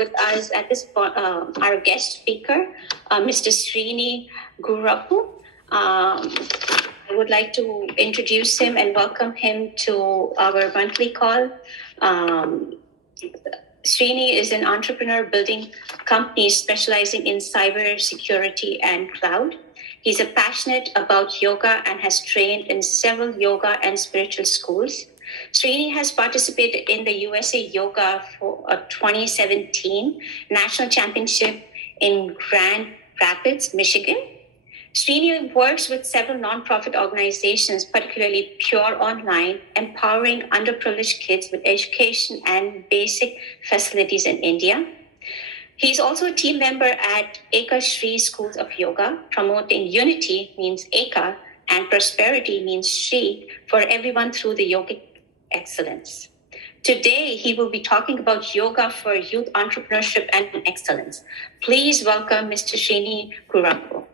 with us at this point, our guest speaker, Mr. Srini Gurapu. I would like to introduce him and welcome him to our monthly call. Srini is an entrepreneur building companies specializing in cyber security and cloud. He's a passionate about yoga and has trained in several yoga and spiritual schools. Srini has participated in the USA Yoga for 2017 National Championship in Grand Rapids, Michigan. Srini works with several nonprofit organizations, particularly Pure Online, empowering underprivileged kids with education and basic facilities in India. He's also a team member at Eka Shri Schools of Yoga, promoting unity means Eka and prosperity means Shri for everyone through the yogic excellence. Today, he will be talking about yoga for youth entrepreneurship and excellence. Please welcome Mr. Srini Gurapu.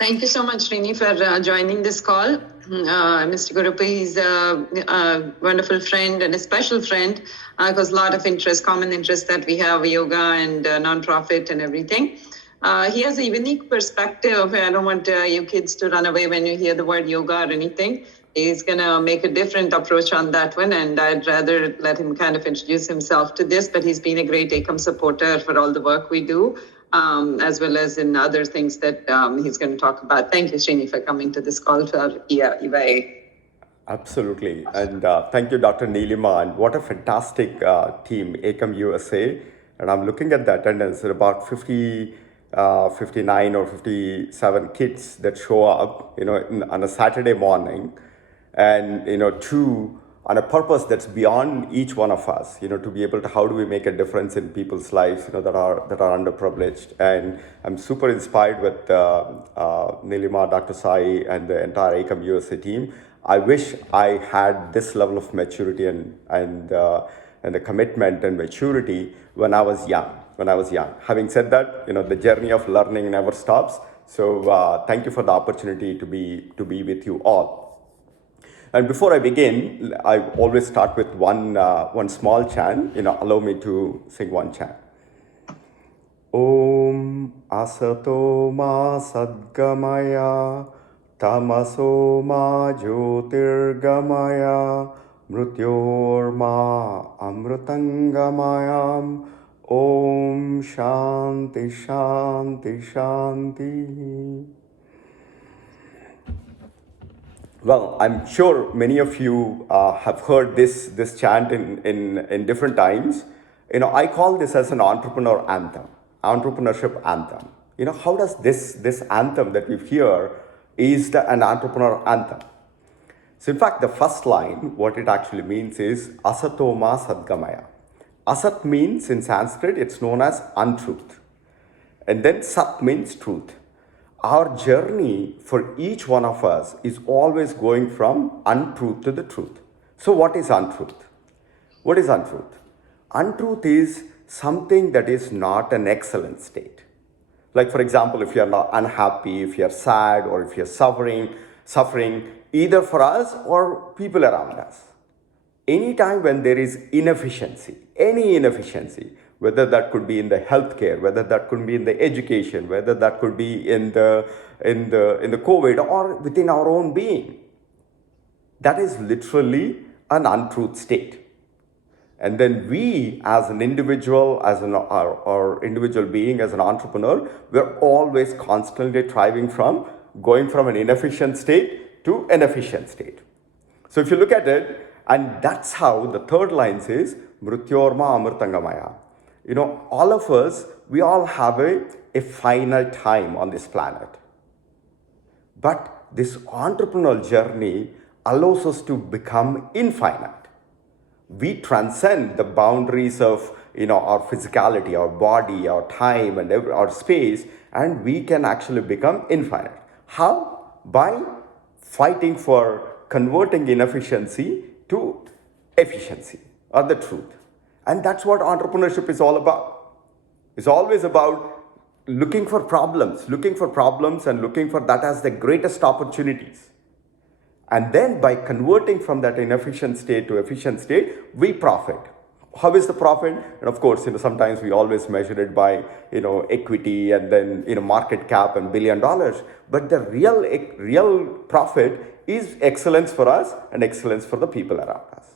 Thank you so much, Srini, for joining this call. Mr. Gurapu is a wonderful friend and a special friend because a lot of interest, common interest that we have, yoga and nonprofit and everything. He has a unique perspective. I don't want you kids to run away when you hear the word yoga or anything. He's going to make a different approach on that one, and I'd rather let him kind of introduce himself to this, but he's been a great Ekam supporter for all the work we do, as well as in other things that he's going to talk about. Thank you, Srini, for coming to this call for EVA. Absolutely, and thank you, Dr. Niyama, and what a fantastic team, EkamUSA, and I'm looking at the attendance, there are about 59 or 57 kids that show up, on a Saturday morning, and two on a purpose that's beyond each one of us, to be able to, how do we make a difference in people's lives, that are underprivileged. And I'm super inspired with Nilima, Dr. Sai, and the entire EkamUSA team. I wish I had this level of maturity and the commitment and maturity when I was young. Having said that, the journey of learning never stops. So thank you for the opportunity to be with you all. And before I begin, I always start with one small chant. Allow me to sing one chant. Om Asato Ma Sadgamaya Tamaso Ma Jyotirgamaya Mrutyor Ma Amrutangamayam Om Shanti Shanti Shanti. Well, I'm sure many of you have heard this chant in different times. I call this as an entrepreneur anthem, entrepreneurship anthem. How does this anthem that we hear is an entrepreneur anthem? So in fact, the first line, what it actually means is Asato Ma Sadgamaya. Asat means in Sanskrit, it's known as untruth. And then Sat means truth. Our journey for each one of us is always going from untruth to the truth. So what is untruth? What is untruth? Untruth is something that is not an excellent state. Like, for example, if you're not unhappy, if you're sad, or if you're suffering either for us or people around us. Anytime when there is inefficiency, any inefficiency, whether that could be in the healthcare, whether that could be in the education, whether that could be in the COVID or within our own being, that is literally an untruth state. And then we, as an individual, our individual being, as an entrepreneur, we're always constantly going from an inefficient state to an efficient state. So if you look at it, and that's how the third line says, Mrutyorma Amrutangamaya. All of us, we all have a finite time on this planet. But this entrepreneurial journey allows us to become infinite. We transcend the boundaries of our physicality, our body, our time, and our space, and we can actually become infinite. How? By fighting for converting inefficiency to efficiency or the truth. And that's what entrepreneurship is all about. It's always about looking for problems and looking for that as the greatest opportunities. And then by converting from that inefficient state to efficient state, we profit. How is the profit? And of course, sometimes we always measure it by, equity and then, market cap and $1 billion. But the real profit is excellence for us and excellence for the people around us.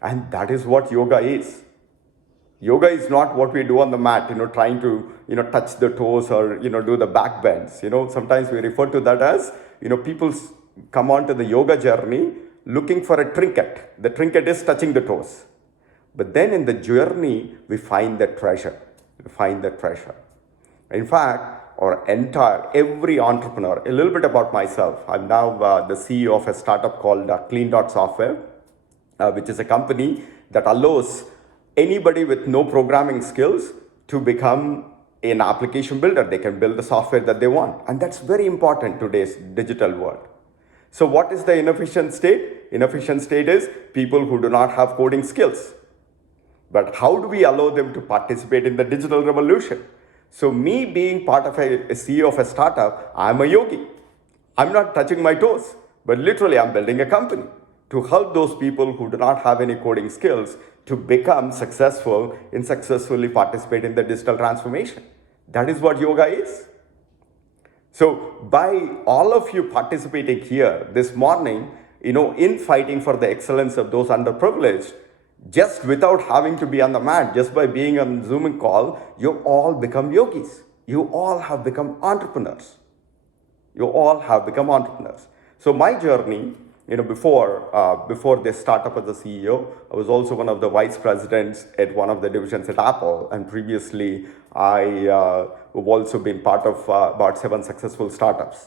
And that is what yoga is. Yoga is not what we do on the mat, trying to, touch the toes or, do the back bends. Sometimes we refer to that as, people come onto the yoga journey looking for a trinket. The trinket is touching the toes. But then in the journey, we find that treasure. In fact, every entrepreneur, a little bit about myself. I'm now the CEO of a startup called Clean Dot Software, which is a company that allows anybody with no programming skills to become an application builder. They can build the software that they want. And that's very important in today's digital world. So what is the inefficient state? Inefficient state is people who do not have coding skills. But how do we allow them to participate in the digital revolution? So me being part of a CEO of a startup, I'm a yogi. I'm not touching my toes, but literally I'm building a company to help those people who do not have any coding skills to become successful and successfully participate in the digital transformation. That is what yoga is. So by all of you participating here this morning, in fighting for the excellence of those underprivileged, just without having to be on the mat, just by being on Zoom call, you all become yogis. You all have become entrepreneurs. So my journey, before this startup as a CEO, I was also one of the vice presidents at one of the divisions at Apple. And previously, I have also been part of about 7 successful startups.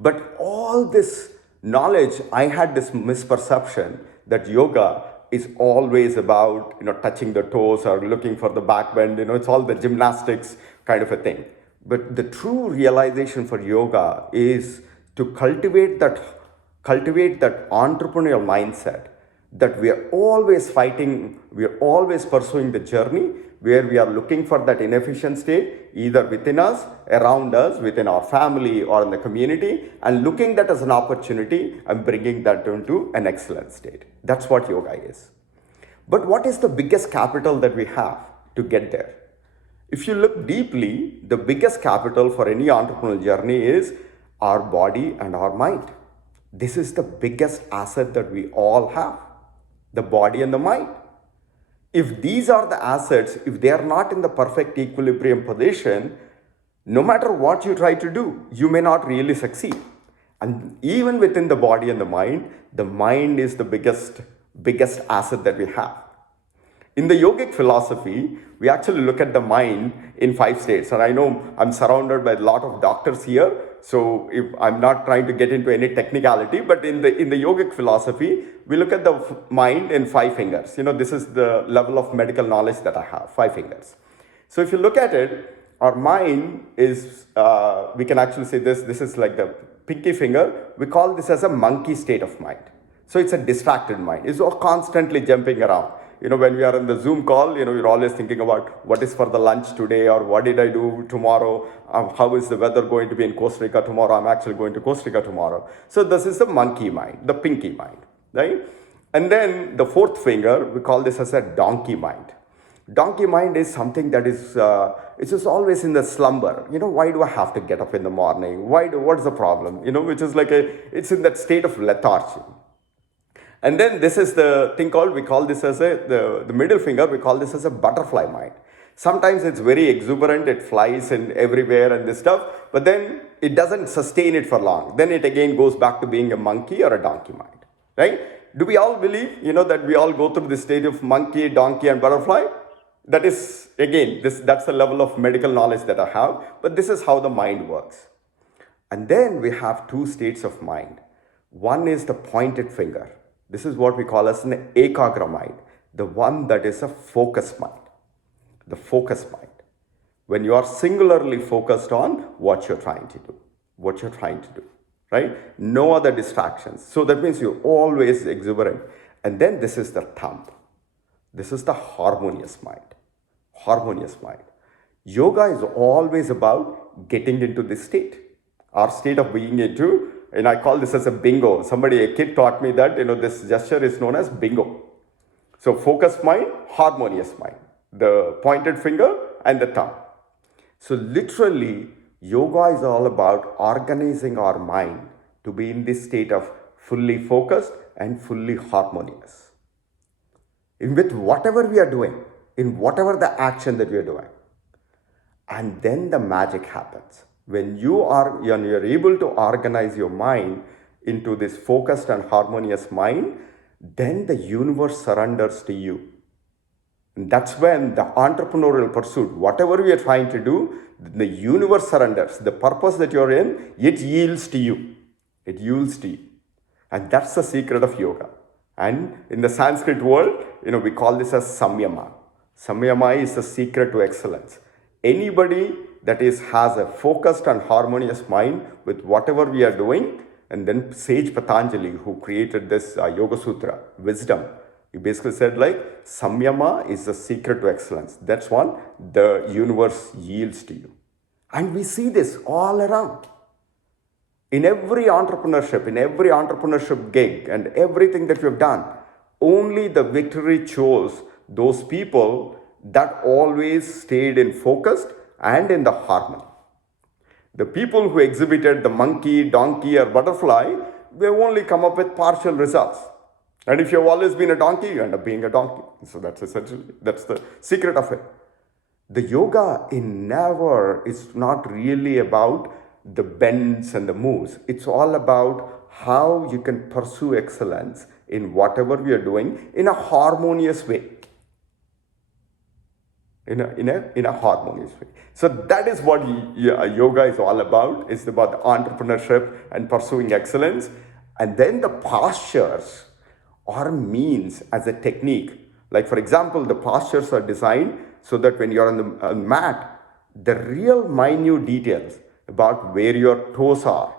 But all this knowledge, I had this misperception that yoga is always about, touching the toes or looking for the back bend. It's all the gymnastics kind of a thing. But the true realization for yoga is to cultivate that entrepreneurial mindset, that we are always fighting, we are always pursuing the journey where we are looking for that inefficient state, either within us, around us, within our family or in the community, and looking that as an opportunity and bringing that into an excellent state. That's what yoga is. But what is the biggest capital that we have to get there? If you look deeply, the biggest capital for any entrepreneurial journey is our body and our mind. This is the biggest asset that we all have, the body and the mind. If these are the assets, if they are not in the perfect equilibrium position, no matter what you try to do, you may not really succeed. And even within the body and the mind is the biggest asset that we have. In the yogic philosophy, we actually look at the mind in 5 states. And I know I'm surrounded by a lot of doctors here, so if I'm not trying to get into any technicality, but in the yogic philosophy, we look at the mind in 5 fingers. This is the level of medical knowledge that I have, 5 fingers. So if you look at it, our mind is, we can actually say this is like the pinky finger. We call this as a monkey state of mind. So it's a distracted mind. It's constantly jumping around. When we are in the Zoom call, we're always thinking about what is for the lunch today, or what did I do tomorrow? How is the weather going to be in Costa Rica tomorrow? I'm actually going to Costa Rica tomorrow. So this is the monkey mind, the pinky mind, right? And then the 4th finger, we call this as a donkey mind. Donkey mind is something that is, it's just always in the slumber. Why do I have to get up in the morning? What is the problem? Which is like it's in that state of lethargy. And then this is the thing we call this as the middle finger, we call this as a butterfly mind. Sometimes it's very exuberant, it flies in everywhere and this stuff, but then it doesn't sustain it for long. Then it again goes back to being a monkey or a donkey mind, right? Do we all believe, that we all go through this stage of monkey, donkey, and butterfly? That is, again, that's the level of medical knowledge that I have, but this is how the mind works. And then we have 2 states of mind. One is the pointed finger. This is what we call as an ekagra mind, the one that is a focus mind. The focus mind. When you are singularly focused on what you're trying to do, right? No other distractions. So that means you're always exuberant. And then this is the thumb. This is the harmonious mind. Yoga is always about getting into this state, our state of being into. And I call this as a bingo. A kid taught me that, this gesture is known as bingo. So focused mind, harmonious mind, the pointed finger and the tongue. So literally, yoga is all about organizing our mind to be in this state of fully focused and fully harmonious. With whatever we are doing, in whatever the action that we are doing. And then the magic happens. When you're able to organize your mind into this focused and harmonious mind, then the universe surrenders to you. And that's when the entrepreneurial pursuit, whatever we are trying to do, the universe surrenders. The purpose that you're in, it yields to you. It yields to you. And that's the secret of yoga. And in the Sanskrit world, we call this as samyama. Samyama is the secret to excellence. Anybody that has a focused and harmonious mind with whatever we are doing, and then Sage Patanjali, who created this Yoga Sutra, wisdom, he basically said samyama is the secret to excellence. That's one the universe yields to you. And we see this all around. In every entrepreneurship gig and everything that we've done, only the victory chose those people that always stayed in focused and in the harmony. The people who exhibited the monkey, donkey, or butterfly, they only come up with partial results. And if you've always been a donkey, you end up being a donkey. So that's the secret of it. The yoga is not really about the bends and the moves. It's all about how you can pursue excellence in whatever we are doing in a harmonious way. In a harmonious way. So that is what yoga is all about. It's about entrepreneurship and pursuing excellence. And then the postures are means as a technique. Like for example, the postures are designed so that when you're on the mat, the real minute details about where your toes are,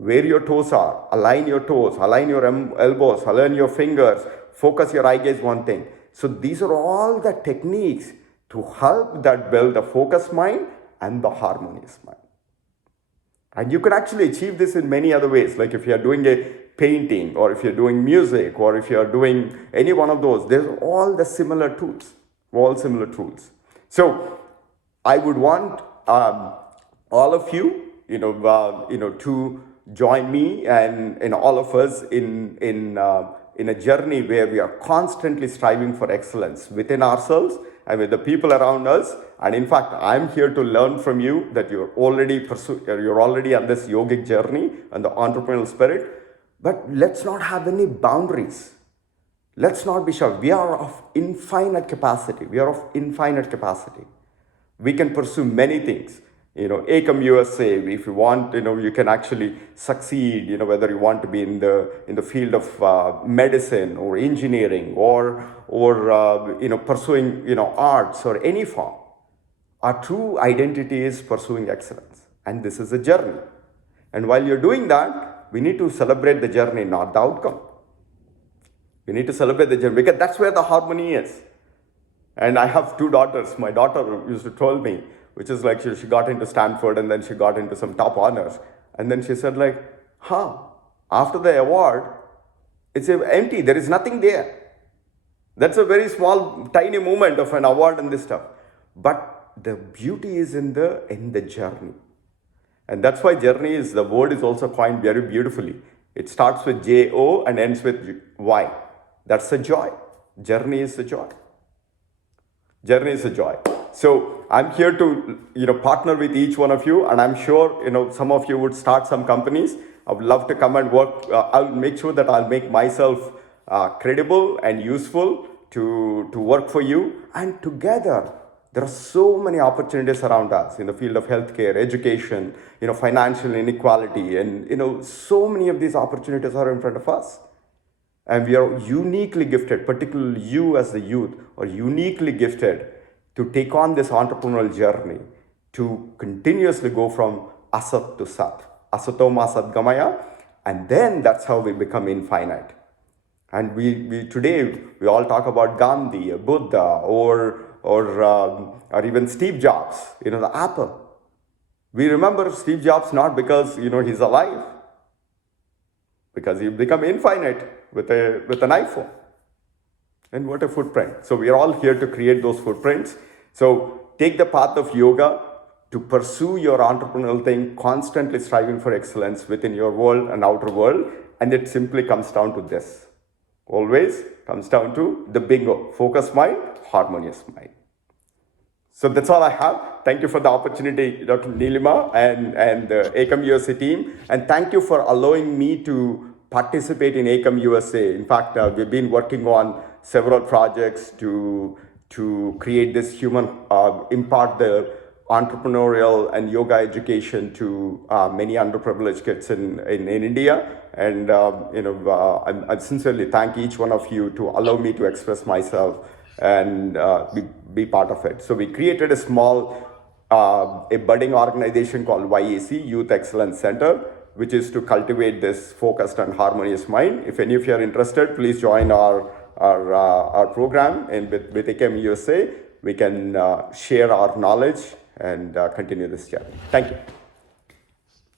align your toes, align your elbows, align your fingers, focus your eye gaze one thing. So these are all the techniques to help that build the focused mind and the harmonious mind. And you can actually achieve this in many other ways. Like if you're doing a painting, or if you're doing music, or if you're doing any one of those, there's all the similar tools, So I would want all of you, to join me and all of us in a journey where we are constantly striving for excellence within ourselves and with the people around us. And in fact, I'm here to learn from you that you're already on this yogic journey and the entrepreneurial spirit. But let's not have any boundaries. Let's not be sure. We are of infinite capacity. We can pursue many things. EkamUSA, if you want, you can actually succeed, whether you want to be in the field of medicine or engineering or pursuing, arts or any form. Our true identity is pursuing excellence. And this is a journey. And while you're doing that, we need to celebrate the journey, not the outcome. We need to celebrate the journey because that's where the harmony is. And I have 2 daughters. My daughter used to tell me, which is like she got into Stanford and then she got into some top honors. And then she said after the award, it's empty. There is nothing there. That's a very small, tiny moment of an award and this stuff. But the beauty is in the journey. And that's why the word is also coined very beautifully. It starts with J-O and ends with Y. That's the joy. Journey is the joy. So I'm here to, partner with each one of you, and I'm sure, some of you would start some companies. I would love to come and work. I'll make sure that I'll make myself credible and useful to work for you. And together, there are so many opportunities around us in the field of healthcare, education, financial inequality, and, so many of these opportunities are in front of us. And we are uniquely gifted, particularly you as the youth are uniquely gifted to take on this entrepreneurial journey, to continuously go from asat to sat, asatoma sadgamaya, and then that's how we become infinite. And we today, we all talk about Gandhi, or Buddha, or even Steve Jobs, the Apple. We remember Steve Jobs not because, he's alive, because he become infinite with an iPhone. And what a footprint. So we are all here to create those footprints. So take the path of yoga to pursue your entrepreneurial thing, constantly striving for excellence within your world and outer world. And it simply comes down to this. Always comes down to the bingo: focused mind, harmonious mind. So that's all I have. Thank you for the opportunity, Dr. Nilima and the EkamUSA team. And thank you for allowing me to participate in EkamUSA. In fact, we've been working on several projects to create this impart the entrepreneurial and yoga education to many underprivileged kids in India. And I sincerely thank each one of you to allow me to express myself and be part of it. So we created a small, a budding organization called YEC, Youth Excellence Center, which is to cultivate this focused and harmonious mind. If any of you are interested, please join our program, and with EkamUSA, we can share our knowledge and continue this journey. Thank you.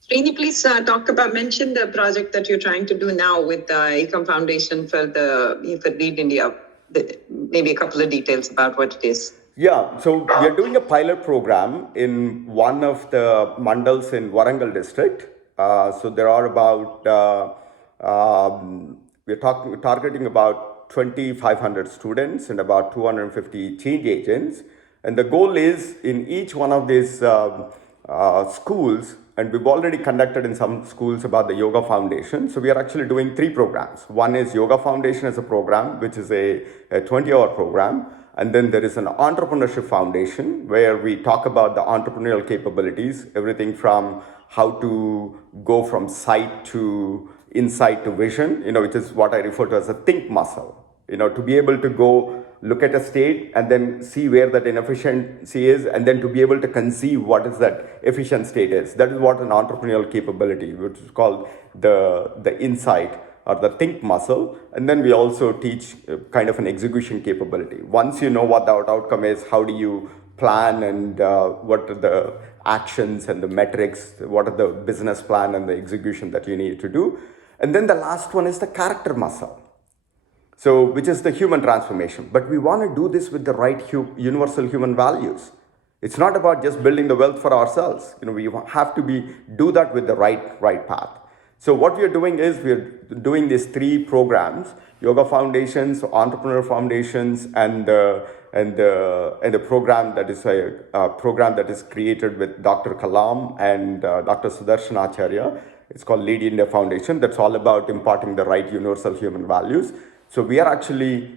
Srini, please mention the project that you're trying to do now with the Ekam Foundation for Lead India. Maybe a couple of details about what it is. Yeah, so we are doing a pilot program in one of the mandals in Warangal district. So there are about, we're targeting about 2,500 students and about 250 change agents. And the goal is in each one of these schools, and we've already conducted in some schools about the Yoga Foundation. So we are actually doing 3 programs. One is Yoga Foundation as a program, which is a 20-hour program. And then there is an Entrepreneurship Foundation where we talk about the entrepreneurial capabilities, everything from how to go from sight to insight to vision, which is what I refer to as a think muscle, to be able to go look at a state and then see where that inefficiency is, and then to be able to conceive what is that efficient state is. That is what an entrepreneurial capability, which is called the insight or the think muscle. And then we also teach kind of an execution capability. Once you know what the outcome is, how do you plan, and what are the actions and the metrics, what are the business plan and the execution that you need to do. And then the last one is the character muscle. So, which is the human transformation. But we want to do this with the right universal human values. It's not about just building the wealth for ourselves. We have to do that with the right path. So what we are doing is we are doing these 3 programs: Yoga Foundations, Entrepreneur Foundations, and the program that is a program that is created with Dr. Kalam and Dr. Sudarshan Acharya. It's called Lead India Foundation. That's all about imparting the right universal human values. So we are actually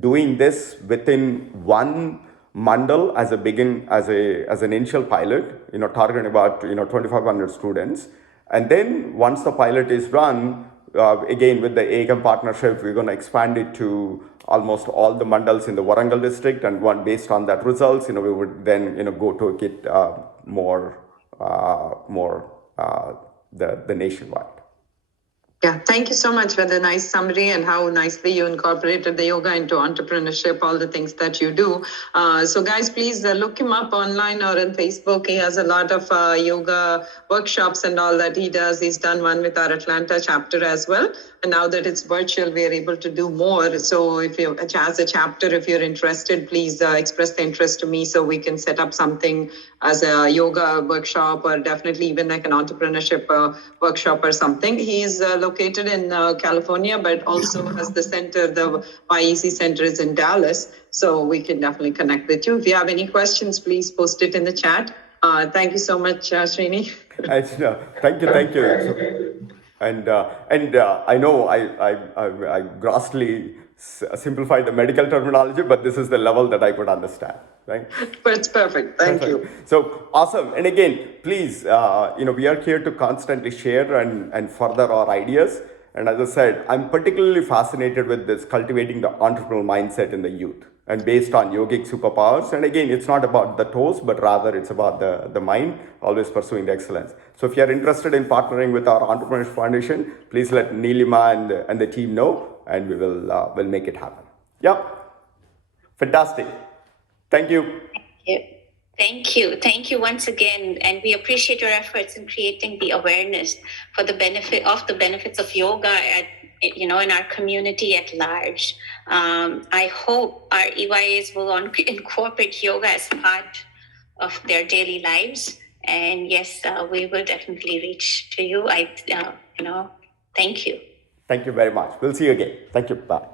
doing this within one mandal as an initial pilot, targeting about 2,500 students. And then once the pilot is run, again with the Ekam partnership, we're going to expand it to almost all the mandals in the Warangal district, and based on that results, we would then go to get more the nationwide. Yeah, thank you so much for the nice summary and how nicely you incorporated the yoga into entrepreneurship, all the things that you do. So guys, please look him up online or on Facebook. He has a lot of yoga workshops and all that he does. He's done one with our Atlanta chapter as well. And now that it's virtual, we are able to do more. So if you, as a chapter, if you're interested, please express the interest to me so we can set up something as a yoga workshop, or definitely even like an entrepreneurship workshop or something. He's located in California, but also has the center, the YEC center is in Dallas. So we can definitely connect with you. If you have any questions, please post it in the chat. Thank you so much, Srini. Thank you. And I know I grossly simplified the medical terminology, but this is the level that I could understand, right? But it's perfect. Thank you. So awesome. And again, please, we are here to constantly share and further our ideas. And as I said, I'm particularly fascinated with this cultivating the entrepreneurial mindset in the youth, and based on yogic superpowers. And again, it's not about the toes, but rather it's about the mind, always pursuing the excellence. So if you're interested in partnering with our Entrepreneurship Foundation, please let Nilima and the team know, and we will make it happen. Yep. Fantastic. Thank you. Thank you. Thank you once again, and we appreciate your efforts in creating the awareness for the benefits of yoga in our community at large. I hope our EYAs will incorporate yoga as part of their daily lives, and yes, we will definitely reach to you. Thank you. Thank you very much. We'll see you again. Thank you. Bye.